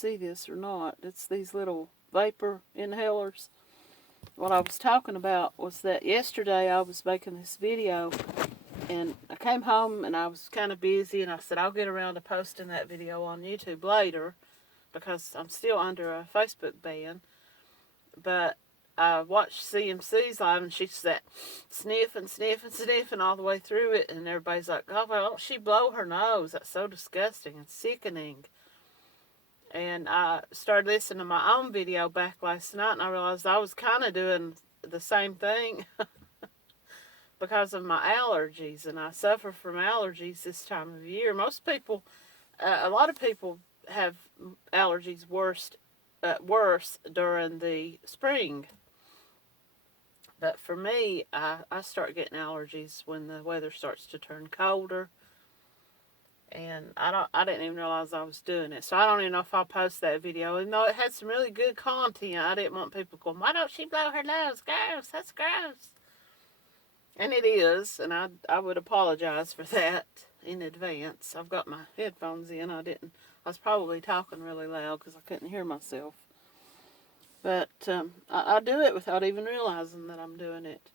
see this or not. It's these little vapor inhalers. What I was talking about was that yesterday I was making this video, and I came home and I was kind of busy, and I said I'll get around to posting that video on YouTube later because I'm still under a Facebook ban. But I watched CMC's live, and she sat sniffing all the way through it, and everybody's like, "Oh, why don't she blow her nose? That's so disgusting and sickening." And I started listening to my own video back last night, and I realized I was kind of doing the same thing because of my allergies, and I suffer from allergies this time of year. Most people, a lot of people have allergies worse during the spring. But for me, I start getting allergies when the weather starts to turn colder. And I didn't even realize I was doing it. So I don't even know if I'll post that video. Even though it had some really good content, I didn't want people going, "Why don't she blow her nose? Gross, that's gross." And it is, and I would apologize for that in advance. I've got my headphones in. I was probably talking really loud because I couldn't hear myself. But I do it without even realizing that I'm doing it.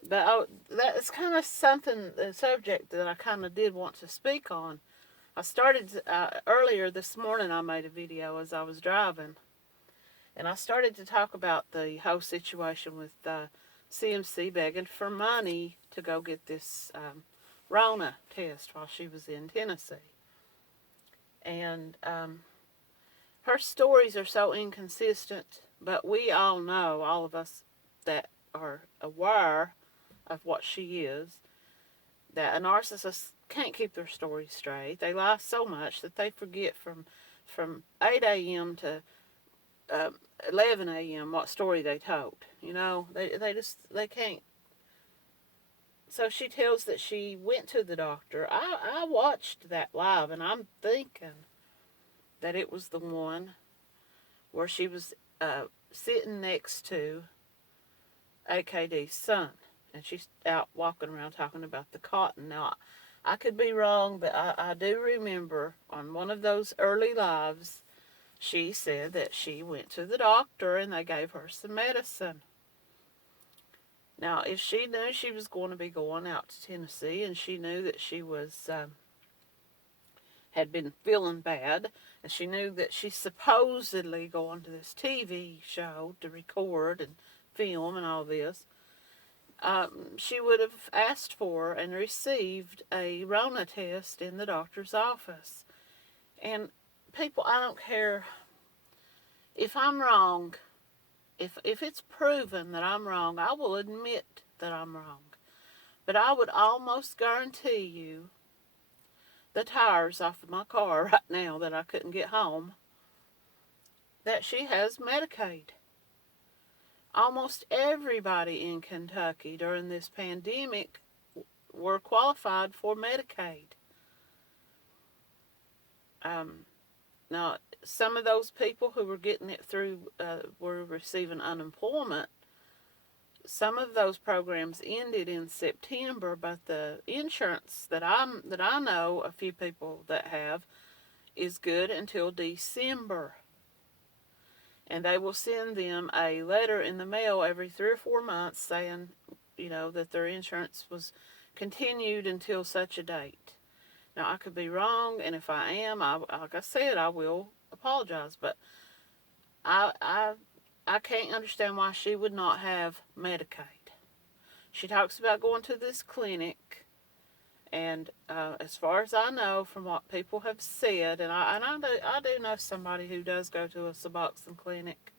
But that's kind of something, a subject that I kind of did want to speak on. I started, earlier this morning I made a video as I was driving. And I started to talk about the whole situation with CMC begging for money to go get this Rona test while she was in Tennessee. And her stories are so inconsistent, but we all know, all of us that are aware of what she is, that a narcissist can't keep their story straight. They lie so much that they forget from 8 a.m. to 11 a.m. what story they told. You know, they can't. So she tells that she went to the doctor. I watched that live, and I'm thinking that it was the one where she was sitting next to AKD's son. And she's out walking around talking about the cotton. Now, I could be wrong, but I do remember on one of those early lives, she said that she went to the doctor and they gave her some medicine. Now, if she knew she was going to be going out to Tennessee, and she knew that she was had been feeling bad, and she knew that she's supposedly going to this TV show to record and film and all this, she would have asked for and received a Rona test in the doctor's office. And people, I don't care if I'm wrong. If it's proven that I'm wrong, I will admit that I'm wrong. But I would almost guarantee you the tires off of my car right now that I couldn't get home, that she has Medicaid. Almost everybody in Kentucky during this pandemic were qualified for Medicaid. Now, some of those people who were getting it through were receiving unemployment. Some of those programs ended in September, but the insurance that I know a few people that have is good until December. And they will send them a letter in the mail every 3 or 4 months saying, you know, that their insurance was continued until such a date. Now, I could be wrong, and if I am, like I said, I will apologize. But I can't understand why she would not have Medicaid. She talks about going to this clinic, and as far as I know, from what people have said, and I do know somebody who does go to a Suboxone clinic,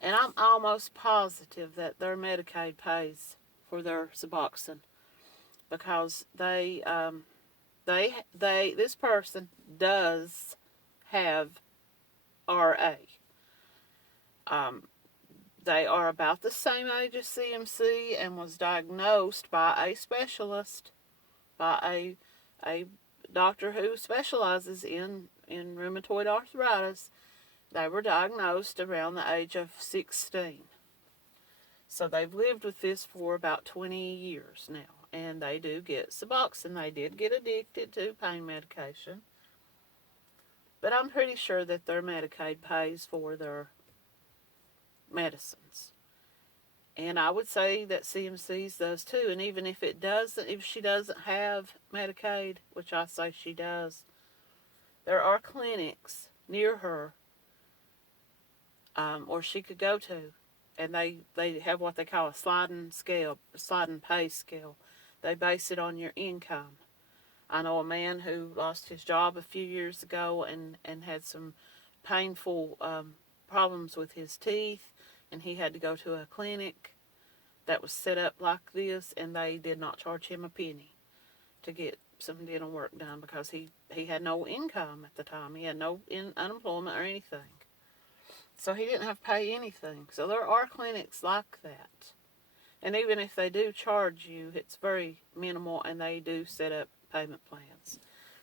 and I'm almost positive that their Medicaid pays for their Suboxone, because this person does have RA. They are about the same age as CMC and was diagnosed by a specialist, by a doctor who specializes in rheumatoid arthritis. They were diagnosed around the age of 16. So they've lived with this for about 20 years now. And they do get Suboxone. They did get addicted to pain medication. But I'm pretty sure that their Medicaid pays for their medicines. And I would say that CMC's does too. And even if it doesn't, if she doesn't have Medicaid, which I say she does, there are clinics near her, or she could go to, and they have what they call a sliding pay scale. They base it on your income. I know a man who lost his job a few years ago and had some painful problems with his teeth, and he had to go to a clinic that was set up like this, and they did not charge him a penny to get some dental work done because he had no income at the time. He had no unemployment or anything. So he didn't have to pay anything. So there are clinics like that. And even if they do charge you, it's very minimal, and they do set up payment plans.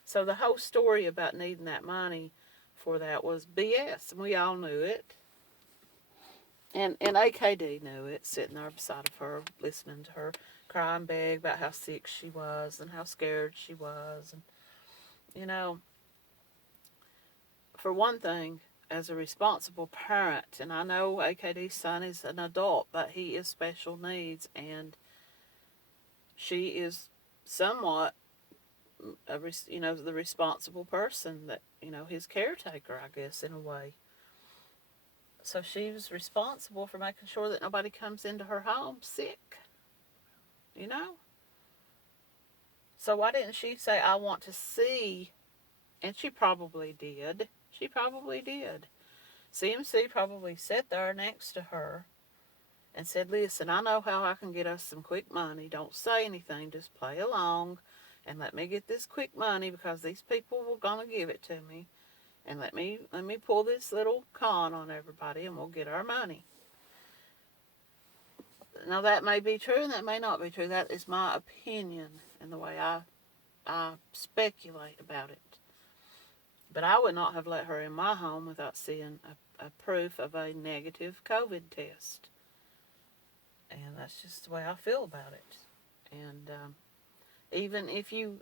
So the whole story about needing that money for that was BS, and we all knew it. And AKD knew it, sitting there beside of her, listening to her cry and beg about how sick she was and how scared she was. And, you know, for one thing, as a responsible parent, and I know AKD's son is an adult, but he is special needs, and she is somewhat, the responsible person that, his caretaker, I guess, in a way. So she was responsible for making sure that nobody comes into her home sick, So why didn't she say, I want to see? And she probably did. CMC probably sat there next to her and said, listen, I know how I can get us some quick money. Don't say anything. Just play along and let me get this quick money because these people were going to give it to me. And let me pull this little con on everybody and we'll get our money. Now that may be true and that may not be true. That is my opinion and the way I speculate about it. But I would not have let her in my home without seeing a proof of a negative COVID test. And that's just the way I feel about it. And even if you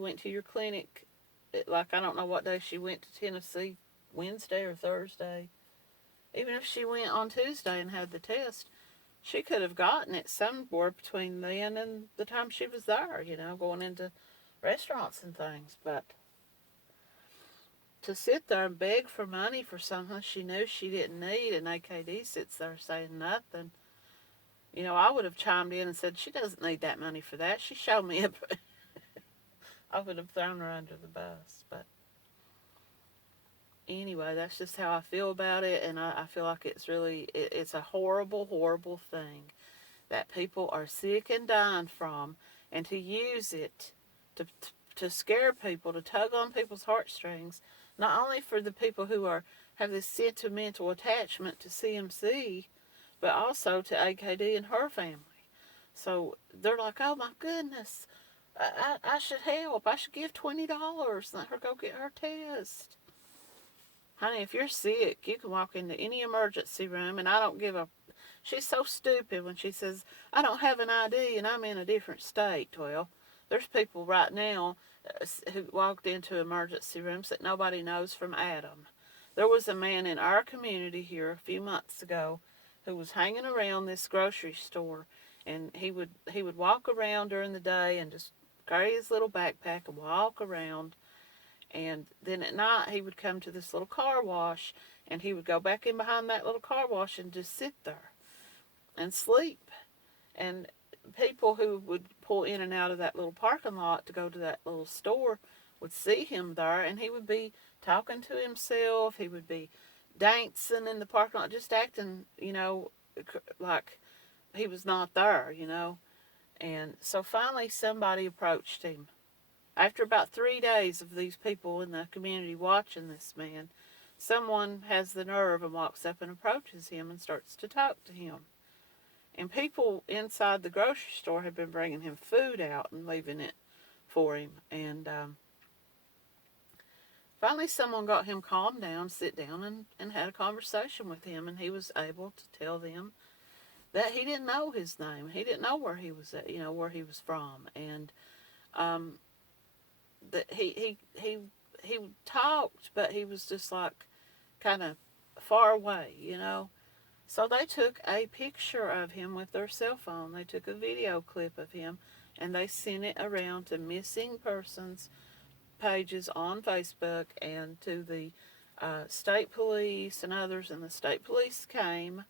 went to your clinic, like I don't know what day she went to Tennessee, Wednesday or Thursday. Even if she went on Tuesday and had the test, she could have gotten it somewhere between then and the time she was there, going into restaurants and things. But to sit there and beg for money for something she knew she didn't need, and AKD sits there saying nothing, I would have chimed in and said, she doesn't need that money for that. She showed me I would have thrown her under the bus. But anyway, that's just how I feel about it, and I feel like it's a horrible, horrible thing that people are sick and dying from, and to use it to scare people, to tug on people's heartstrings, not only for the people who have this sentimental attachment to CMC, but also to AKD and her family. So they're like, oh my goodness, I should help. I should give $20 and let her go get her test. Honey, if you're sick, you can walk into any emergency room, and I don't give a... She's so stupid when she says, I don't have an ID and I'm in a different state. Well, there's people right now who walked into emergency rooms that nobody knows from Adam. There was a man in our community here a few months ago who was hanging around this grocery store, and he would walk around during the day and just carry his little backpack and walk around. And then at night he would come to this little car wash, and he would go back in behind that little car wash and just sit there and sleep. And people who would pull in and out of that little parking lot to go to that little store would see him there, and he would be talking to himself. He would be dancing in the parking lot, just acting, like he was not there, And so finally somebody approached him. After about 3 days of these people in the community watching this man, someone has the nerve and walks up and approaches him and starts to talk to him. And people inside the grocery store had been bringing him food out and leaving it for him. And finally someone got him calmed down, sit down, and had a conversation with him. And he was able to tell them that he didn't know his name. He didn't know where he was at, where he was from. And that he he talked, but he was just like kind of far away, you know. So they took a picture of him with their cell phone. They took a video clip of him and they sent it around to missing persons pages on Facebook and to the state police and others. And the state police came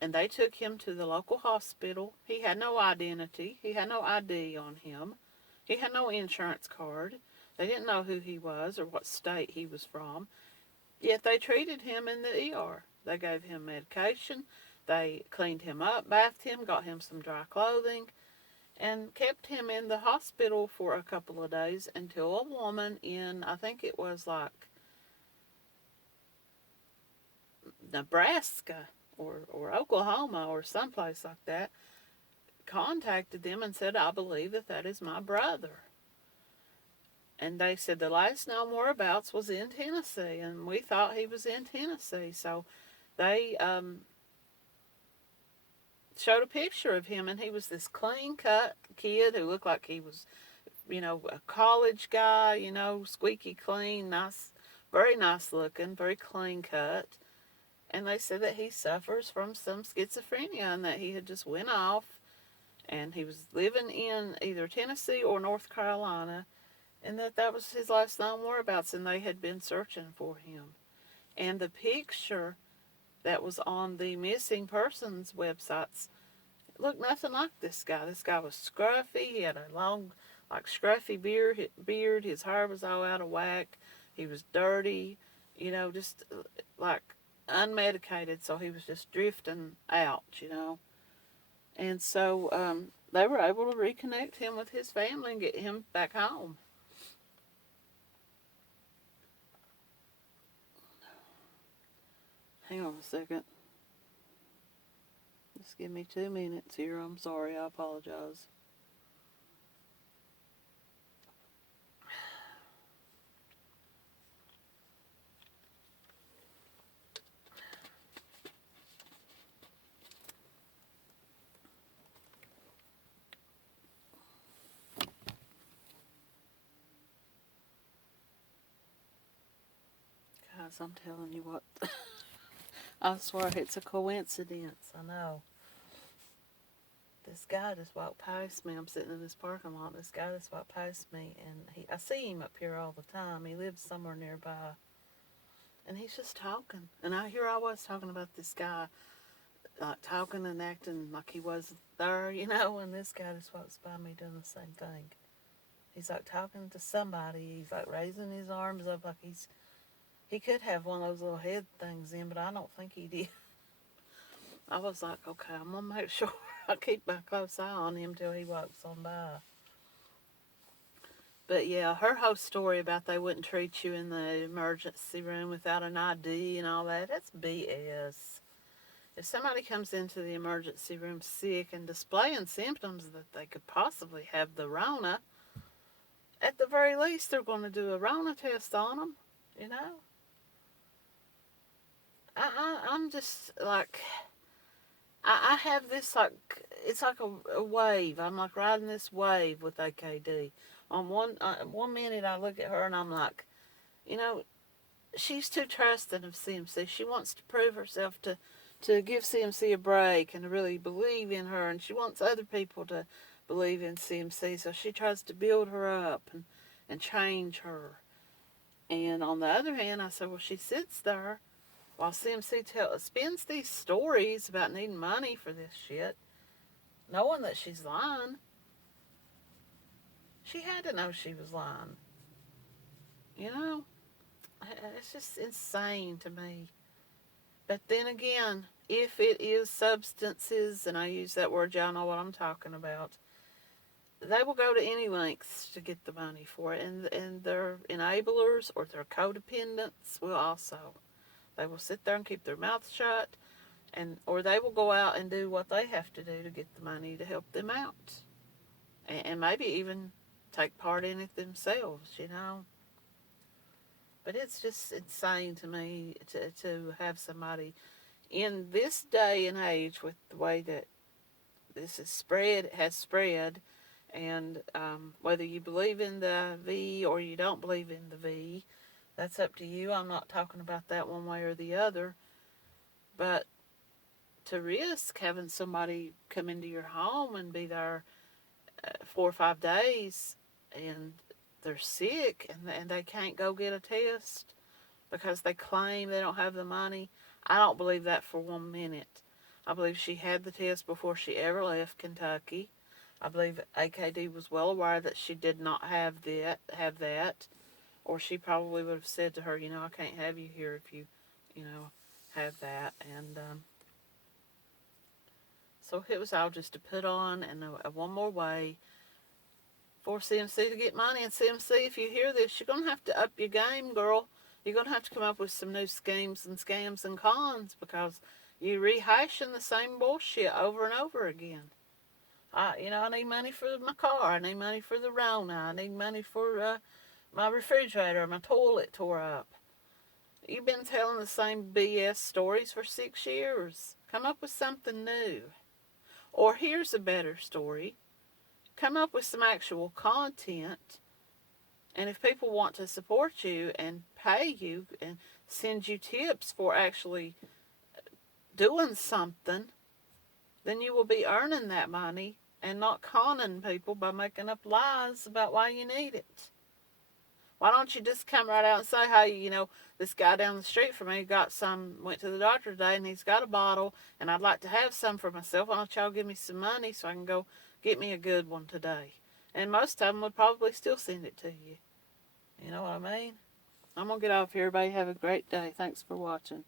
and they took him to the local hospital. He had no identity, he had no ID on him, he had no insurance card. They didn't know who he was or what state he was from. Yet they treated him in the ER. They gave him medication, they cleaned him up, bathed him, got him some dry clothing, and kept him in the hospital for a couple of days until a woman in, I think it was like Nebraska or Oklahoma or someplace like that, contacted them and said, I believe that is my brother. And they said the last known whereabouts was in Tennessee, and we thought he was in Tennessee. So they showed a picture of him, and he was this clean-cut kid who looked like he was, you know, a college guy, you know, squeaky clean, nice, very nice looking, very clean-cut. And they said that he suffers from some schizophrenia and that he had just went off, and he was living in either Tennessee or North Carolina, and that was his last known whereabouts, and they had been searching for him. And the picture that was on the missing persons websites looked nothing like this guy. This guy was scruffy. He had a long, like, scruffy beard. His hair was all out of whack. He was dirty, you know, just like unmedicated, so he was just drifting out, you know. And so they were able to reconnect him with his family and get him back home. Hang on a second. Just give me 2 minutes here. I'm sorry. I apologize. Guys, I'm telling you what. I swear it's a coincidence. I know. This guy just walked past me. I'm sitting in this parking lot. This guy just walked past me, and I see him up here all the time. He lives somewhere nearby, and he's just talking. And here I was talking about this guy, like talking and acting like he wasn't there, you know. And this guy just walks by me doing the same thing. He's like talking to somebody. He's like raising his arms up like he could have one of those little head things in, but I don't think he did. I was like, okay, I'm going to make sure I keep my close eye on him till he walks on by. But yeah, her whole story about they wouldn't treat you in the emergency room without an ID and all that, that's BS. If somebody comes into the emergency room sick and displaying symptoms that they could possibly have the Rona, at the very least they're going to do a Rona test on them, you know? I'm just like, I have this, like, it's like a wave. I'm like riding this wave with AKD. On one minute I look at her and I'm like, you know, she's too trusting of CMC. She wants to prove herself to give CMC a break and to really believe in her, and she wants other people to believe in CMC, so she tries to build her up and change her. And on the other hand, I said, well, she sits there while CMC spins these stories about needing money for this shit, knowing that she's lying. She had to know she was lying. You know? It's just insane to me. But then again, if it is substances, and I use that word, y'all know what I'm talking about, they will go to any lengths to get the money for it. And their enablers or their codependents will also. They will sit there and keep their mouth shut, or they will go out and do what they have to do to get the money to help them out. And maybe even take part in it themselves, you know. But it's just insane to me to have somebody in this day and age with the way that this has spread, And whether you believe in the V or you don't believe in the V, that's up to you. I'm not talking about that one way or the other. But to risk having somebody come into your home and be there 4 or 5 days and they're sick and they can't go get a test because they claim they don't have the money, I don't believe that for 1 minute. I believe she had the test before she ever left Kentucky. I believe AKD was well aware that she did not have that, or she probably would have said to her, I can't have you here if you have that. And so it was all just to put on and one more way for CMC to get money. And CMC, if you hear this, you're going to have to up your game, girl. You're going to have to come up with some new schemes and scams and cons because you're rehashing the same bullshit over and over again. I need money for my car. I need money for the Rona. I need money for my refrigerator. My toilet tore up. You've been telling the same BS stories for 6 years. Come up with something new. Or here's a better story. Come up with some actual content. And if people want to support you and pay you and send you tips for actually doing something, then you will be earning that money and not conning people by making up lies about why you need it. Why don't you just come right out and say, hey, this guy down the street from me went to the doctor today and he's got a bottle and I'd like to have some for myself. Why don't y'all give me some money so I can go get me a good one today? And most of them would probably still send it to you. You know what I mean? I'm going to get off here. Everybody have a great day. Thanks for watching.